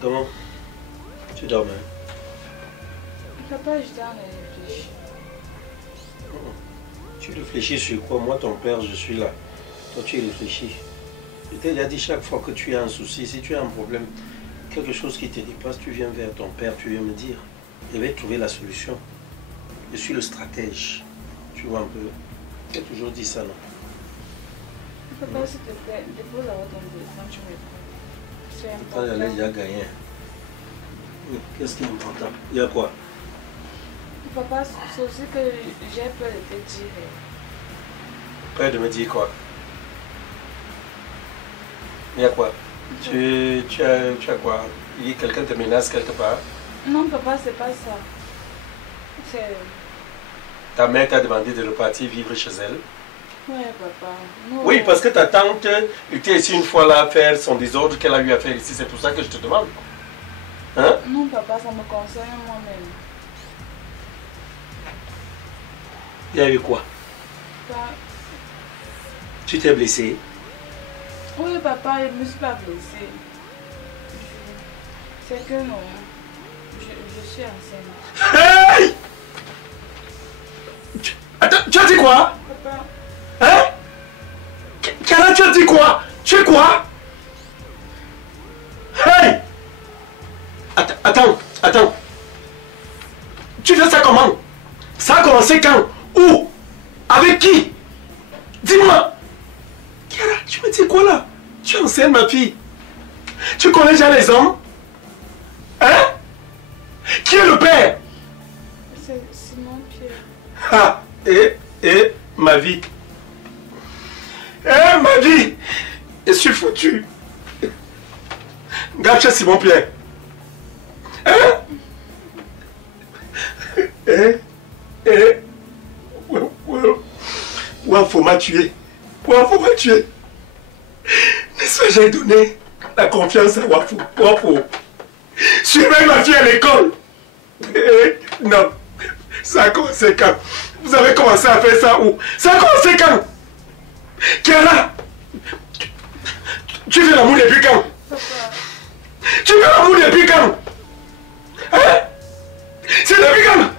Comment? Tu dormais? Papa, j'étais en train de réfléchir. Tu réfléchis sur quoi? Moi, ton père, je suis là. Toi, tu réfléchis. Je t'ai déjà dit chaque fois que tu as un souci, si tu as un problème, quelque chose qui te dépasse, tu viens vers ton père, tu viens me dire. Je vais trouver la solution. Je suis le stratège. Tu vois un peu. Tu as toujours dit ça, non? Papa, s'il te plaît, dépose la ton téléphone, tu me prends. C'est important. J'allais déjà gagner. Oui, qu'est-ce qui est important? Il y a quoi? Papa, c'est aussi que j'ai peur de te dire. Peur de me dire quoi? Il y a quoi? Tu as quoi? Quelqu'un te menace quelque part? Non, papa, c'est pas ça. C'est... Ta mère t'a demandé de repartir vivre chez elle? Ouais, papa. Non. Oui, parce que ta tante était ici une fois là à faire son désordre qu'elle a eu à faire ici. C'est pour ça que je te demande. Hein? Non, papa, ça me concerne moi-même. Il y a eu quoi? Papa... Tu t'es blessé? Oui, papa, je ne me suis pas blessée. C'est que non. Je suis enceinte. Hey! Attends, tu as dit quoi? Papa... Hein? Kara, tu as dit quoi? Tu es quoi? Hey! Attends. Tu fais ça comment? Ça a commencé quand? Où? Avec qui? Dis-moi. Kara, tu me dis quoi là? Tu es enceinte, ma fille. Tu connais déjà les hommes? Hein? Qui est le père? C'est Simon Pierre. Ah, ma vie. Ma vie. Je suis foutu. Regarde chez Simon Pierre. Hein? Wafo m'a tué. Wafo m'a tué. N'est-ce pas, j'ai donné la confiance à Wafo. Suivez ma fille à l'école. Non. Ça a commencé quand? Vous avez commencé à faire ça où? Ça a commencé quand? Kiara, tu fais l'amour depuis quand? Papa. Tu fais l'amour depuis quand? Hein? C'est depuis quand?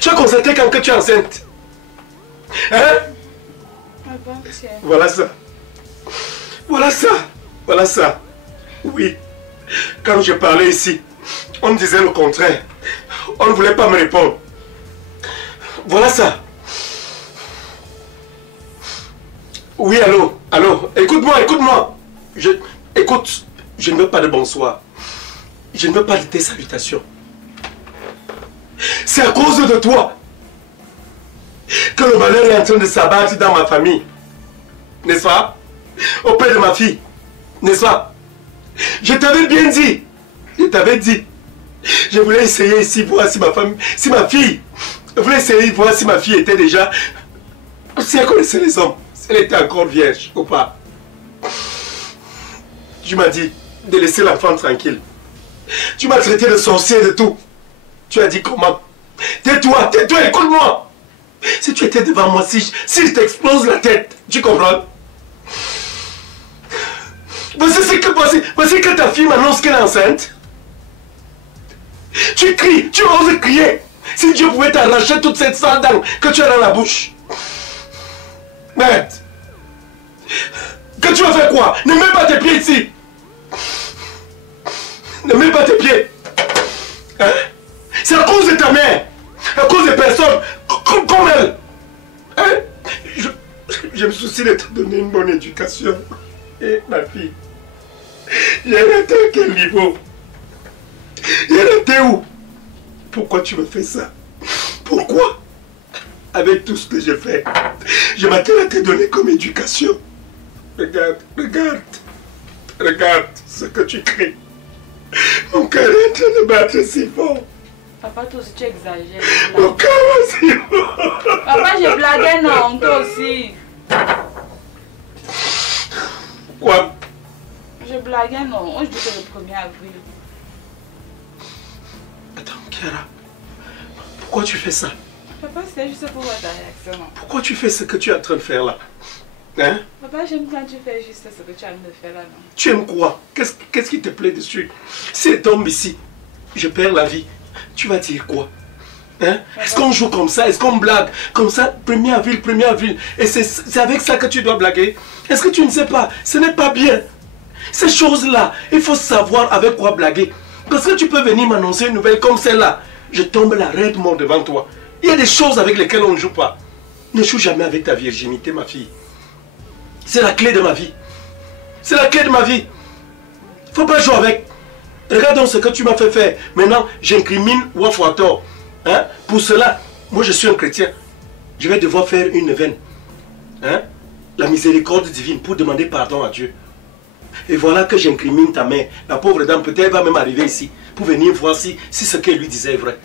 Tu as constaté quand que tu es enceinte? Hein? Papa, tiens. Voilà ça. Voilà ça. Oui. Quand je parlais ici, on me disait le contraire. On ne voulait pas me répondre. Voilà ça. Oui, allô. Écoute-moi. Écoute, je ne veux pas de bonsoir. Je ne veux pas de tes salutations. C'est à cause de toi que le malheur est en train de s'abattre dans ma famille. N'est-ce pas? Auprès de ma fille. N'est-ce pas? Je t'avais bien dit. Je voulais essayer ici, voir si ma fille. Je voulais essayer voir si ma fille était déjà... Si elle connaissait les hommes. Si elle était encore vierge ou pas. Tu m'as dit de laisser l'enfant tranquille. Tu m'as traité de sorcier de tout. Tu as dit comment? Tais-toi, écoute-moi. Si tu étais devant moi, si je t'explose la tête, tu comprends? Voici que ta fille m'annonce qu'elle est enceinte. Tu cries, tu oses crier. Si Dieu pouvait t'arracher toute cette sale dent que tu as dans la bouche. Merde. Que tu vas faire quoi? Ne mets pas tes pieds ici. Ne mets pas tes pieds. Hein? C'est à cause de ta mère. À cause des personnes comme elle. Hein? Je me soucie de te donner une bonne éducation. Et ma fille. J'ai raté à quel niveau? J'ai raté où? Pourquoi tu me fais ça? Pourquoi? Avec tout ce que j'ai fait, je m'attends à te donner comme éducation. Regarde ce que tu cries. Mon cœur est en train de battre si fort. Papa, toi aussi tu exagères. Mon cœur est si fort. Papa, j'ai blagué, non, toi aussi. Quoi? Je blaguais, non. Je dis que c'est le 1er avril. Attends, Kiara. Pourquoi tu fais ça? Papa, c'est juste pour voir ta réaction. Pourquoi tu fais ce que tu es en train de faire là? Hein? Papa, j'aime quand tu fais juste ce que tu as envie de faire là, non? Tu aimes quoi? Qu'est-ce qui te plaît dessus? Si elle tombe ici, je perds la vie. Tu vas dire quoi? Hein? Est-ce qu'on joue comme ça? Est-ce qu'on blague comme ça? 1er avril, 1er avril. Et c'est avec ça que tu dois blaguer? Est-ce que tu ne sais pas? Ce n'est pas bien. Ces choses-là, il faut savoir avec quoi blaguer. Parce que tu peux venir m'annoncer une nouvelle comme celle-là. Je tombe la raide mort devant toi. Il y a des choses avec lesquelles on ne joue pas. Ne joue jamais avec ta virginité, ma fille. C'est la clé de ma vie. C'est la clé de ma vie. Il ne faut pas jouer avec. Regarde donc ce que tu m'as fait faire. Maintenant, j'incrimine Wafuator. Hein? Pour cela, moi je suis un chrétien. Je vais devoir faire une veine. Hein? La miséricorde divine pour demander pardon à Dieu. Et voilà que j'incrimine ta mère. La pauvre dame, peut-être va même arriver ici pour venir voir si ce qu'elle lui disait est vrai.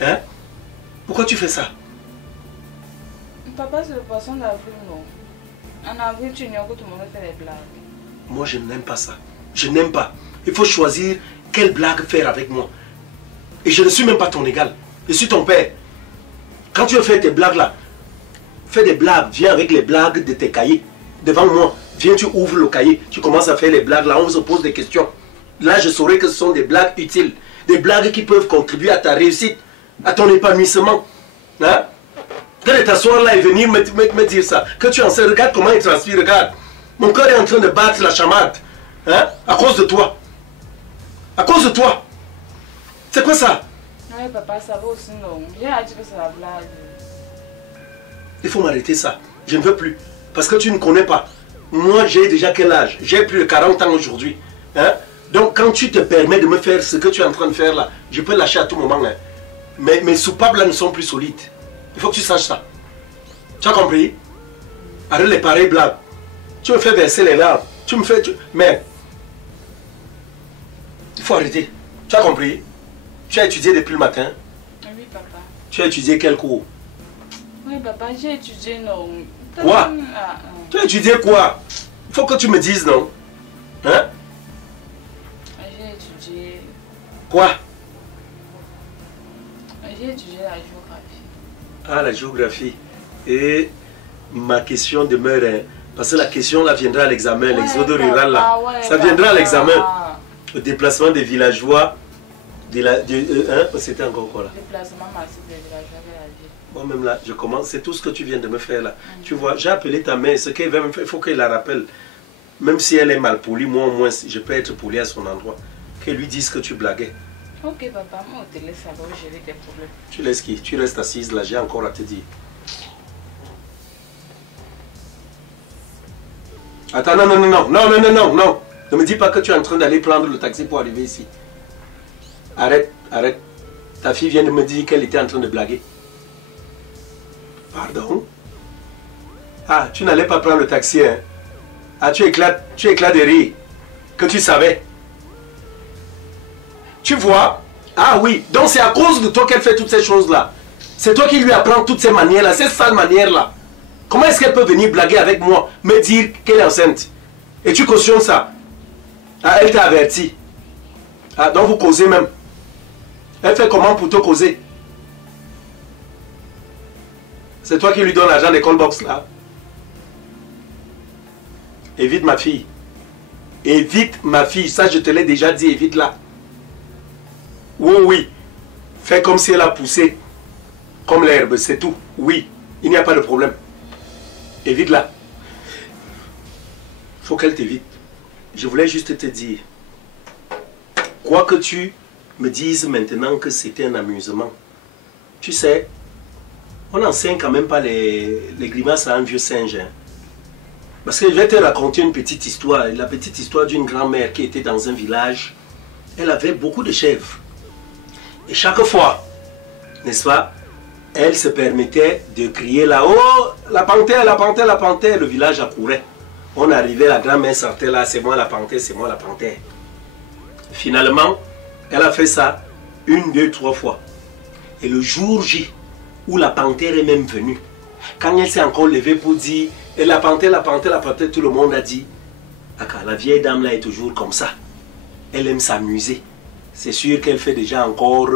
Hein? Pourquoi tu fais ça? Papa, c'est le poisson d'avril, non? En avril, tu ignores que tout le monde fait des blagues. Moi, je n'aime pas ça. Je n'aime pas. Il faut choisir quelle blague faire avec moi. Et je ne suis même pas ton égal. Je suis ton père. Quand tu veux faire tes blagues là, fais des blagues. Viens avec les blagues de tes cahiers. Devant moi. Viens, tu ouvres le cahier. Tu commences à faire les blagues là. On se pose des questions. Là, je saurai que ce sont des blagues utiles. Des blagues qui peuvent contribuer à ta réussite, à ton épanouissement. Hein? Qu'elle est t'asseoir là et venir me dire ça. Que tu en sais, regarde comment il transpire, regarde. Mon cœur est en train de battre la chamade. Hein? À cause de toi. À cause de toi. C'est quoi ça? Oui, papa, ça va aussi, non? J'ai dit que c'est la blague. Il faut m'arrêter ça. Je ne veux plus. Parce que tu ne connais pas. Moi, j'ai déjà quel âge? J'ai plus de 40 ans aujourd'hui. Hein? Donc, quand tu te permets de me faire ce que tu es en train de faire là, je peux lâcher à tout moment. Hein? Mais mes soupapes là ne sont plus solides. Il faut que tu saches ça. Tu as compris? Arrête les pareilles blagues. Tu me fais verser les larmes. Tu me fais... Mais... il faut arrêter. Tu as compris? Tu as étudié depuis le matin? Oui, papa. Tu as étudié quel cours? Oui, papa, j'ai étudié, non. Quoi? Tu as étudié quoi? Il faut que tu me dises, non? Hein? J'ai étudié... Quoi? J'ai étudié la géographie. Ah, la géographie. Et ma question demeure, hein, parce que la question là viendra à l'examen, Ouais, l'exode papa, rural là. ouais, Ça viendra à papa. l'examen. Le déplacement des villageois. Hein? C'était encore quoi là? Déplacement massif des villageois vers la ville. Moi-même là, je commence. C'est tout ce que tu viens de me faire là. Tu vois, j'ai appelé ta mère. Ce qu'elle veut me faire, il faut qu'elle la rappelle. Même si elle est mal polie, moi au moins, je peux être poli à son endroit. Qu'elle lui dise que tu blaguais. Ok, papa, moi, on te laisse alors gérer tes problèmes. Tu laisses qui? Tu restes assise là, j'ai encore à te dire. Attends, non. Ne me dis pas que tu es en train d'aller prendre le taxi pour arriver ici. Arrête. Ta fille vient de me dire qu'elle était en train de blaguer. Pardon? Ah, tu n'allais pas prendre le taxi, hein? Ah, tu éclates de rire. Que tu savais. Tu vois? Ah oui, donc c'est à cause de toi qu'elle fait toutes ces choses-là. C'est toi qui lui apprends toutes ces manières-là, ces sales manières-là. Comment est-ce qu'elle peut venir blaguer avec moi, me dire qu'elle est enceinte? Et tu cautionnes ça? Ah, elle t'a averti. Ah, donc vous causez même. Elle fait comment pour te causer? C'est toi qui lui donnes l'argent des call box là. Évite ma fille. Évite ma fille. Ça, je te l'ai déjà dit, évite là. Oui. Fais comme si elle a poussé. Comme l'herbe, c'est tout. Oui, il n'y a pas de problème. Évite-la. Il faut qu'elle t'évite. Je voulais juste te dire. Quoi que tu me dises maintenant que c'était un amusement. Tu sais, on n'enseigne quand même pas les grimaces à un vieux singe. Hein. Parce que je vais te raconter une petite histoire. La petite histoire d'une grand-mère qui était dans un village. Elle avait beaucoup de chèvres. Et chaque fois, n'est-ce pas, elle se permettait de crier là-haut, la panthère, la panthère, la panthère. Le village accourait. On arrivait, la grand-mère sortait là, c'est moi la panthère, c'est moi la panthère. Finalement, elle a fait ça 1, 2, 3 fois. Et le jour J, où la panthère est même venue, quand elle s'est encore levée pour dire, et la panthère, la panthère, la panthère, tout le monde a dit, Aka, la vieille dame là est toujours comme ça. Elle aime s'amuser. C'est sûr qu'elle fait déjà encore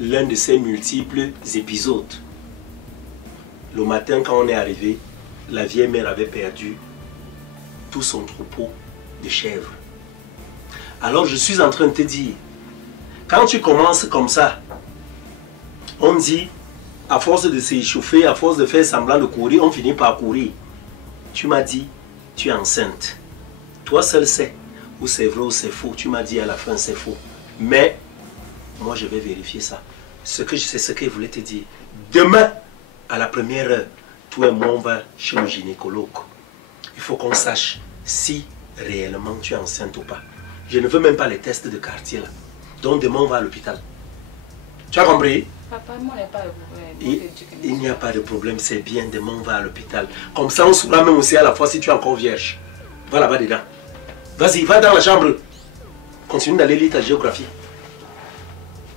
l'un de ses multiples épisodes. Le matin, quand on est arrivé, la vieille mère avait perdu tout son troupeau de chèvres. Alors je suis en train de te dire, quand tu commences comme ça, on dit, à force de s'échauffer, à force de faire semblant de courir, on finit par courir. Tu m'as dit, tu es enceinte. Toi seul sais, ou c'est vrai ou c'est faux. Tu m'as dit à la fin c'est faux. Mais, moi je vais vérifier ça. C'est ce que je voulais te dire. Demain, à la première heure, toi et moi on va chez le gynécologue. Il faut qu'on sache si réellement tu es enceinte ou pas. Je ne veux même pas les tests de quartier là. Donc demain on va à l'hôpital. Tu as compris? Papa, moi, il n'y a pas de problème. Il n'y a pas de problème, c'est bien. Demain on va à l'hôpital. Comme ça on saura même aussi à la fois si tu es encore vierge. Va là-bas dedans. Vas-y, va dans la chambre. Continue d'aller lire ta géographie.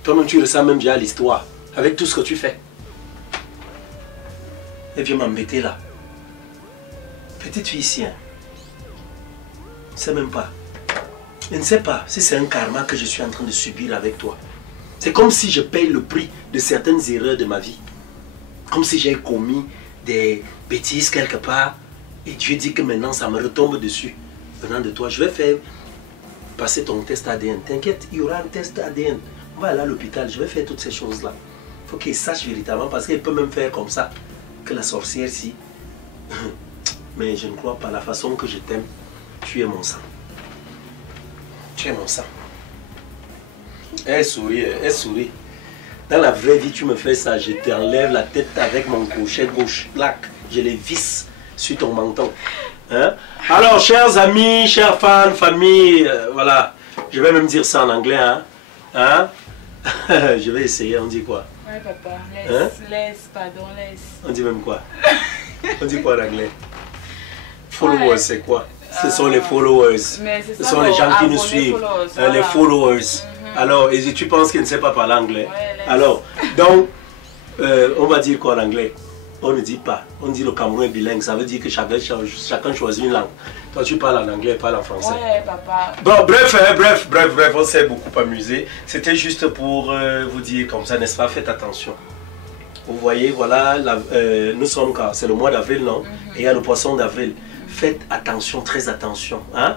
Toi-même tu ressens même déjà l'histoire. Avec tout ce que tu fais. Et viens m'embêter là. Petite fille ici. Hein. Je ne sais même pas. Je ne sais pas si c'est un karma que je suis en train de subir avec toi. C'est comme si je paye le prix de certaines erreurs de ma vie. Comme si j'ai commis des bêtises quelque part. Et Dieu dit que maintenant ça me retombe dessus. Venant de toi, je vais faire passer ton test ADN. T'inquiète, il y aura un test ADN. On va aller à l'hôpital, je vais faire toutes ces choses-là. Il faut qu'il sache véritablement parce qu'il peut même faire comme ça. Que la sorcière, si. Mais je ne crois pas. La façon que je t'aime, tu es mon sang. Tu es mon sang. Elle sourit, elle sourit. Dans la vraie vie, tu me fais ça. Je t'enlève la tête avec mon crochet gauche. Clac. Je les visse sur ton menton. Hein? Alors, chers amis, chers fans, famille, voilà. Je vais même dire ça en anglais. Hein? Je vais essayer. On dit quoi? Ouais, papa. Pardon, laisse. On dit même quoi? On dit quoi en anglais? Followers, ouais. C'est quoi? Ce sont les followers. Ce sont les gens qui nous suivent. Voilà. Les followers. Alors, et tu penses qu'il ne sait pas parler anglais? Ouais, alors, donc, on va dire quoi en anglais? On ne dit pas. On dit le Cameroun est bilingue. Ça veut dire que chacun choisit une langue. Toi, tu parles en anglais, parle en français. Ouais, papa. Bon, bref, on s'est beaucoup amusé. C'était juste pour vous dire comme ça, n'est-ce pas? Faites attention. Vous voyez, voilà, nous sommes quand? C'est le mois d'avril, non? Et il y a le poisson d'avril. Faites attention, très attention. Hein?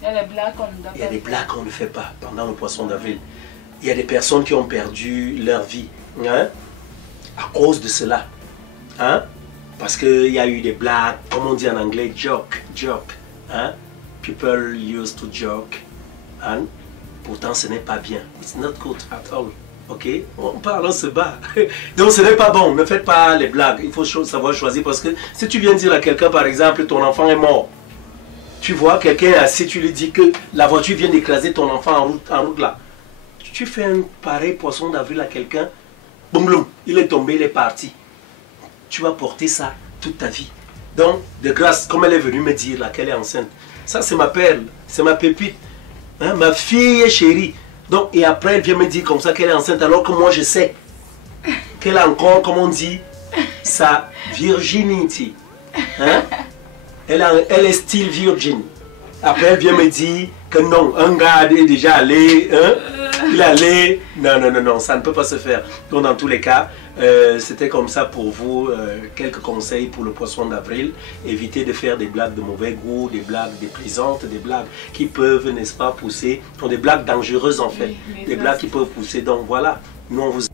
Il y a des blagues qu'on ne doit pas. Il y a des blagues qu'on ne fait pas pendant le poisson d'avril. Il y a des personnes qui ont perdu leur vie. Hein? À cause de cela. Hein? Parce qu'il y a eu des blagues, comme on dit en anglais, joke. Hein? People used to joke. Hein? Pourtant, ce n'est pas bien. It's not good at all. Ok? On parle, on se bat. Donc, ce n'est pas bon. Ne faites pas les blagues. Il faut savoir choisir parce que si tu viens dire à quelqu'un, par exemple, ton enfant est mort. Tu vois, quelqu'un est assis, tu lui dis que la voiture vient d'écraser ton enfant en route là. Tu fais un pareil poisson d'avril à quelqu'un, boum, boum, il est tombé, il est parti. Tu vas porter ça toute ta vie. Donc, de grâce, comme elle est venue me dire là qu'elle est enceinte, ça c'est ma perle, c'est ma pépite, hein, ma fille chérie. Donc, et après, elle vient me dire comme ça qu'elle est enceinte, alors que moi je sais qu'elle a encore, comme on dit, sa virginity. Hein? Elle est still virgin. Après, elle vient me dire que non, un gars est déjà allé, hein? Il est allé. Non, ça ne peut pas se faire. Donc, dans tous les cas, c'était comme ça pour vous, quelques conseils pour le poisson d'avril. Évitez de faire des blagues de mauvais goût, des blagues déplaisantes, des blagues qui peuvent, n'est-ce pas, pousser, des blagues dangereuses en fait, des blagues qui peuvent pousser. Donc voilà, nous on vous